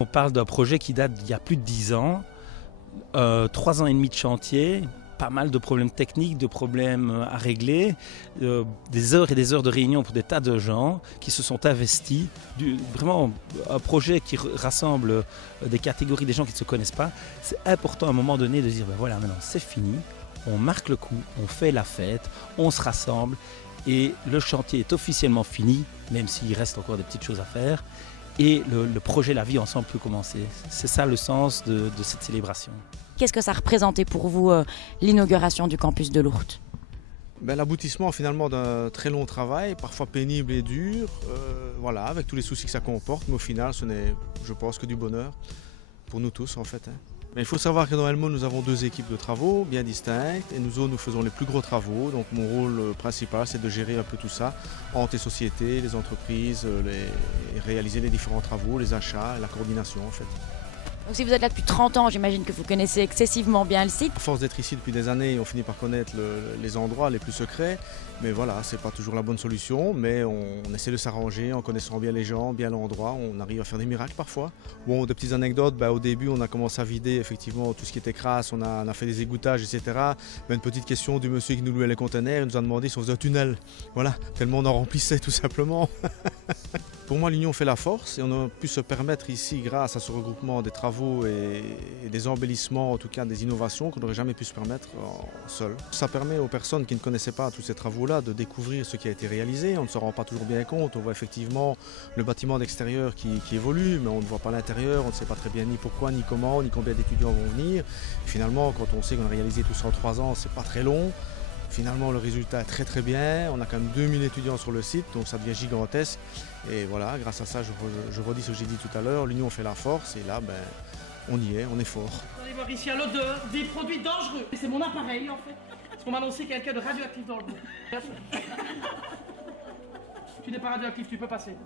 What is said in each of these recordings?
On parle d'un projet qui date d'il y a plus de 10 ans, 3 ans et demi de chantier, pas mal de problèmes techniques, de problèmes à régler, des heures et des heures de réunion pour des tas de gens qui se sont investis. Vraiment un projet qui rassemble des catégories des gens qui ne se connaissent pas. C'est important à un moment donné de dire, ben voilà, maintenant c'est fini, on marque le coup, on fait la fête, on se rassemble et le chantier est officiellement fini, même s'il reste encore des petites choses à faire. Et le projet La Vie Ensemble peut commencer. C'est ça le sens de cette célébration. Qu'est-ce que ça représentait pour vous, l'inauguration du campus de Lourdes ? L'aboutissement finalement d'un très long travail, parfois pénible et dur, voilà, avec tous les soucis que ça comporte, mais au final ce n'est, je pense, que du bonheur pour nous tous en fait. Mais il faut savoir que dans Elmo nous avons 2 équipes de travaux bien distinctes et nous faisons les plus gros travaux. Donc mon rôle principal c'est de gérer un peu tout ça entre les sociétés, les entreprises, réaliser les différents travaux, les achats, la coordination en fait. Donc si vous êtes là depuis 30 ans, j'imagine que vous connaissez excessivement bien le site. À force d'être ici depuis des années, on finit par connaître les endroits les plus secrets. Mais voilà, c'est pas toujours la bonne solution, mais on essaie de s'arranger en connaissant bien les gens, bien l'endroit. On arrive à faire des miracles parfois. Bon, des petites anecdotes, au début on a commencé à vider effectivement tout ce qui était crasse, on a fait des égoutages, etc. Mais une petite question du monsieur qui nous louait les conteneurs, il nous a demandé si on faisait un tunnel. Voilà, tellement on en remplissait tout simplement. Pour moi, l'union fait la force et on a pu se permettre ici, grâce à ce regroupement des travaux et des embellissements, en tout cas des innovations qu'on n'aurait jamais pu se permettre seul. Ça permet aux personnes qui ne connaissaient pas tous ces travaux-là de découvrir ce qui a été réalisé. On ne se rend pas toujours bien compte. On voit effectivement le bâtiment d'extérieur qui évolue, mais on ne voit pas l'intérieur. On ne sait pas très bien ni pourquoi, ni comment, ni combien d'étudiants vont venir. Et finalement, quand on sait qu'on a réalisé tout ça en 3 ans, c'est pas très long. Finalement, le résultat est très très bien. On a quand même 2000 étudiants sur le site, donc ça devient gigantesque. Et voilà, grâce à ça, je redis ce que j'ai dit tout à l'heure, l'union fait la force. Et là, on y est, on est fort. Vous allez voir ici à l'odeur des produits dangereux. C'est mon appareil en fait. Parce qu'on m'a annoncé quelqu'un de radioactif dans le bout. Tu n'es pas radioactif, tu peux passer.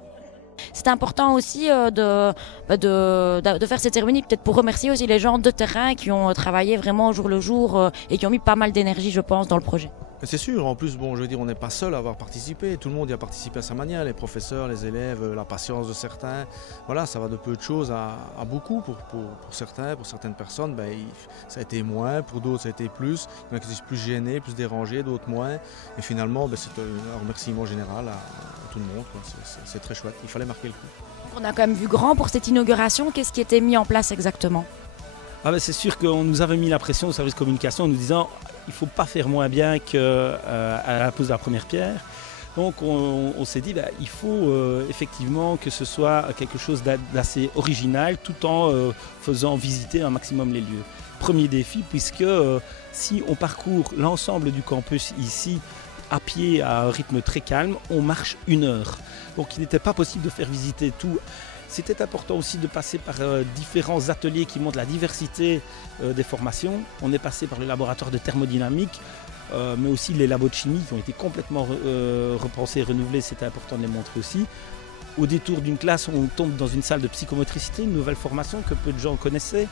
C'est important aussi de faire cette cérémonie, peut-être pour remercier aussi les gens de terrain qui ont travaillé vraiment au jour le jour et qui ont mis pas mal d'énergie, je pense, dans le projet. C'est sûr, en plus, je veux dire, on n'est pas seul à avoir participé, tout le monde y a participé à sa manière, les professeurs, les élèves, la patience de certains. Voilà, ça va de peu de choses à beaucoup pour certains, pour certaines personnes, ça a été moins, pour d'autres ça a été plus. Il y en a qui sont plus gênés, plus dérangés, d'autres moins. Et finalement, c'est un remerciement général à tout le monde, quoi. C'est très chouette, il fallait marquer le coup. On a quand même vu grand pour cette inauguration, qu'est-ce qui était mis en place exactement ? C'est sûr qu'on nous avait mis la pression au service communication en nous disant il ne faut pas faire moins bien qu'à la pose de la première pierre. Donc on s'est dit il faut effectivement que ce soit quelque chose d'assez original tout en faisant visiter un maximum les lieux. Premier défi puisque si on parcourt l'ensemble du campus ici à pied à un rythme très calme, on marche 1 heure. Donc il n'était pas possible de faire visiter tout. C'était important aussi de passer par différents ateliers qui montrent la diversité des formations. On est passé par le laboratoire de thermodynamique, mais aussi les labos de chimie qui ont été complètement repensés et renouvelés. C'était important de les montrer aussi. Au détour d'une classe, on tombe dans une salle de psychomotricité, une nouvelle formation que peu de gens connaissaient.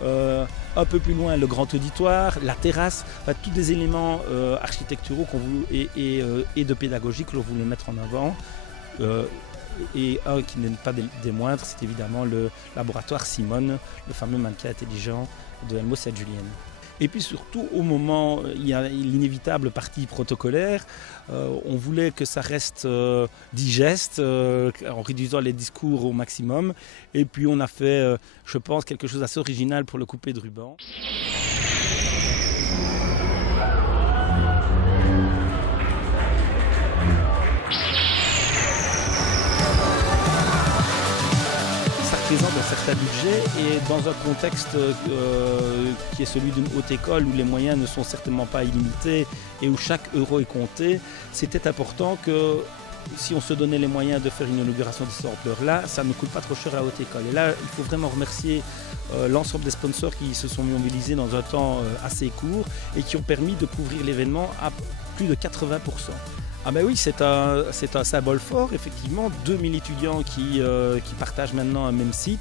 Un peu plus loin, le grand auditoire, la terrasse, tous des éléments architecturaux et de pédagogie que l'on voulait mettre en avant. Et un qui n'est pas des moindres, c'est évidemment le laboratoire Simone, le fameux mannequin intelligent de Elmo Sainte-Julienne. Et puis surtout, au moment, il y a l'inévitable partie protocolaire, on voulait que ça reste digeste, en réduisant les discours au maximum. Et puis on a fait, je pense, quelque chose d'assez original pour le couper de ruban. Dans un certain budget et dans un contexte qui est celui d'une haute école où les moyens ne sont certainement pas illimités et où chaque euro est compté, c'était important que si on se donnait les moyens de faire une inauguration de cette ampleur-là, ça ne coûte pas trop cher à la haute école. Et là, il faut vraiment remercier l'ensemble des sponsors qui se sont mobilisés dans un temps assez court et qui ont permis de couvrir l'événement à plus de 80%. Oui, c'est un symbole fort, effectivement, 2000 étudiants qui partagent maintenant un même site.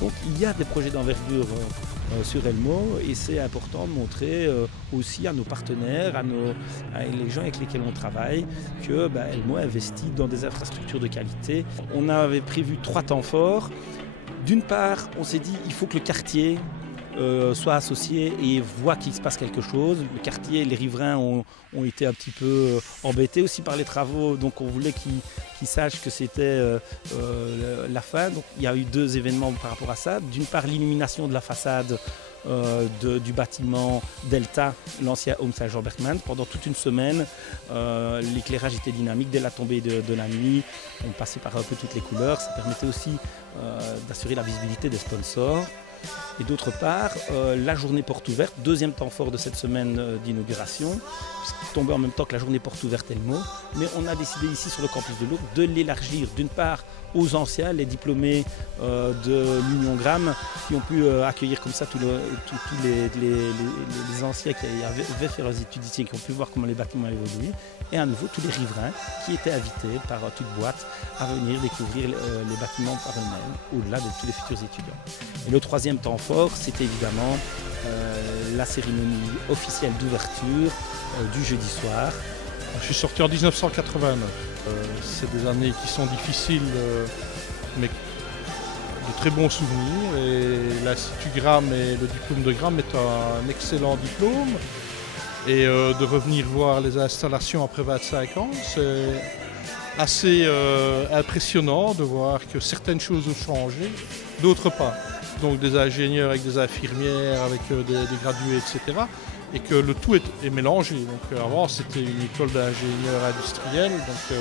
Donc il y a des projets d'envergure sur Elmo et c'est important de montrer aussi à nos partenaires, à les gens avec lesquels on travaille, que Elmo investit dans des infrastructures de qualité. On avait prévu 3 temps forts. D'une part, on s'est dit il faut que le quartier soit associé et voit qu'il se passe quelque chose. Le quartier, les riverains ont été un petit peu embêtés aussi par les travaux, donc on voulait qu'ils sachent que c'était la fin. Donc il y a eu 2 événements par rapport à ça. D'une part, l'illumination de la façade du bâtiment Delta, l'ancien Home Saint-Jean-Berthmann. Pendant toute une semaine, l'éclairage était dynamique dès la tombée de la nuit. On passait par un peu toutes les couleurs. Ça permettait aussi d'assurer la visibilité des sponsors. Et d'autre part, la journée porte ouverte, 2e temps fort de cette semaine d'inauguration, qui tombait en même temps que la journée porte ouverte Elmo. Mais on a décidé ici sur le campus de Lourdes de l'élargir d'une part aux anciens, les diplômés de l'Union Gramme, qui ont pu accueillir comme ça tous les anciens qui avaient fait leurs études ici et qui ont pu voir comment les bâtiments évoluent. Et à nouveau tous les riverains qui étaient invités par toute boîte à venir découvrir les bâtiments par eux-mêmes, au-delà de tous les futurs étudiants. Et le 3e temps fort, c'était évidemment la cérémonie officielle d'ouverture du jeudi soir. Je suis sorti en 1989. C'est des années qui sont difficiles, mais de très bons souvenirs. Et l'Institut Gramme et le diplôme de Gramme est un excellent diplôme. Et de revenir voir les installations après 25 ans, c'est assez impressionnant de voir que certaines choses ont changé, d'autres pas. Donc des ingénieurs avec des infirmières, avec des gradués, etc. Et que le tout est mélangé. Donc avant c'était une école d'ingénieurs industriels, donc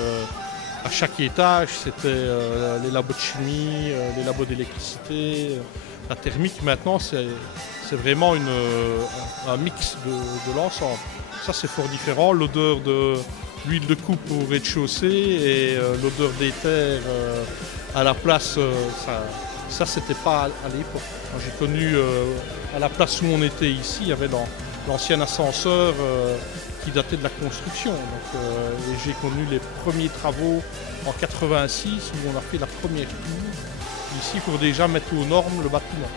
à chaque étage c'était les labos de chimie, les labos d'électricité, la thermique. Maintenant c'est vraiment un mix de l'ensemble. Ça c'est fort différent, l'odeur de l'huile de coupe au rez-de-chaussée et l'odeur des terres à la place, ça c'était pas à l'époque. Quand j'ai connu à la place où on était ici, il y avait l'ancien ascenseur qui datait de la construction. Et j'ai connu les premiers travaux en 86 où on a fait la première tour ici pour déjà mettre aux normes le bâtiment.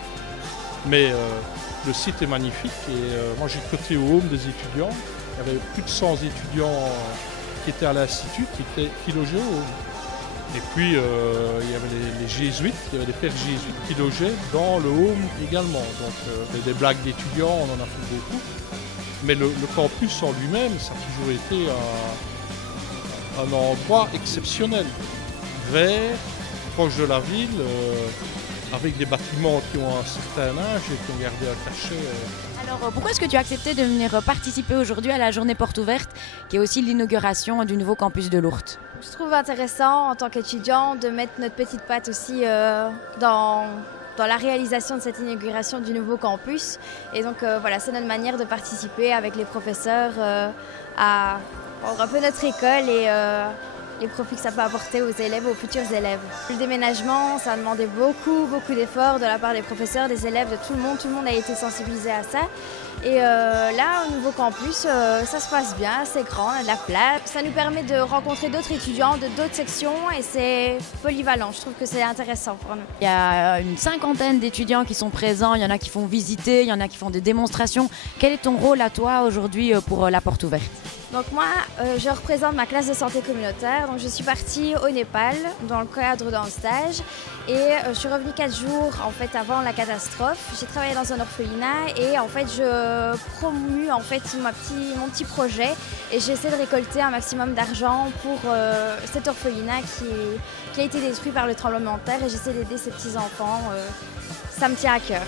Mais le site est magnifique et moi j'ai coté au home des étudiants. Il y avait plus de 100 étudiants qui étaient à l'institut, qui logeaient au home. Et puis il y avait les jésuites, il y avait des pères jésuites qui logeaient dans le home également. Donc des blagues d'étudiants, on en a fait beaucoup. Mais le campus en lui-même, ça a toujours été un endroit exceptionnel. Vert, proche de la ville, avec des bâtiments qui ont un certain âge et qui ont gardé un cachet. Alors pourquoi est-ce que tu as accepté de venir participer aujourd'hui à la journée porte ouverte, qui est aussi l'inauguration du nouveau campus de Lourdes? Je trouve intéressant en tant qu'étudiant de mettre notre petite patte aussi dans la réalisation de cette inauguration du nouveau campus. Et donc voilà, c'est notre manière de participer avec les professeurs à prendre un peu notre école et les profits que ça peut apporter aux élèves, aux futurs élèves. Le déménagement, ça a demandé beaucoup d'efforts de la part des professeurs, des élèves, de tout le monde. Tout le monde a été sensibilisé à ça. Et là, au nouveau campus, ça se passe bien, c'est grand, on a de la place. Ça nous permet de rencontrer d'autres étudiants de d'autres sections et c'est polyvalent. Je trouve que c'est intéressant pour nous. Il y a une 50aine d'étudiants qui sont présents, il y en a qui font visiter, il y en a qui font des démonstrations. Quel est ton rôle à toi aujourd'hui pour la porte ouverte? Donc moi, je représente ma classe de santé communautaire. Donc je suis partie au Népal dans le cadre d'un stage et je suis revenue 4 jours en fait avant la catastrophe. J'ai travaillé dans un orphelinat et en fait je promue en fait mon petit projet et j'essaie de récolter un maximum d'argent pour cet orphelinat qui a été détruit par le tremblement de terre et j'essaie d'aider ces petits enfants. Ça me tient à cœur.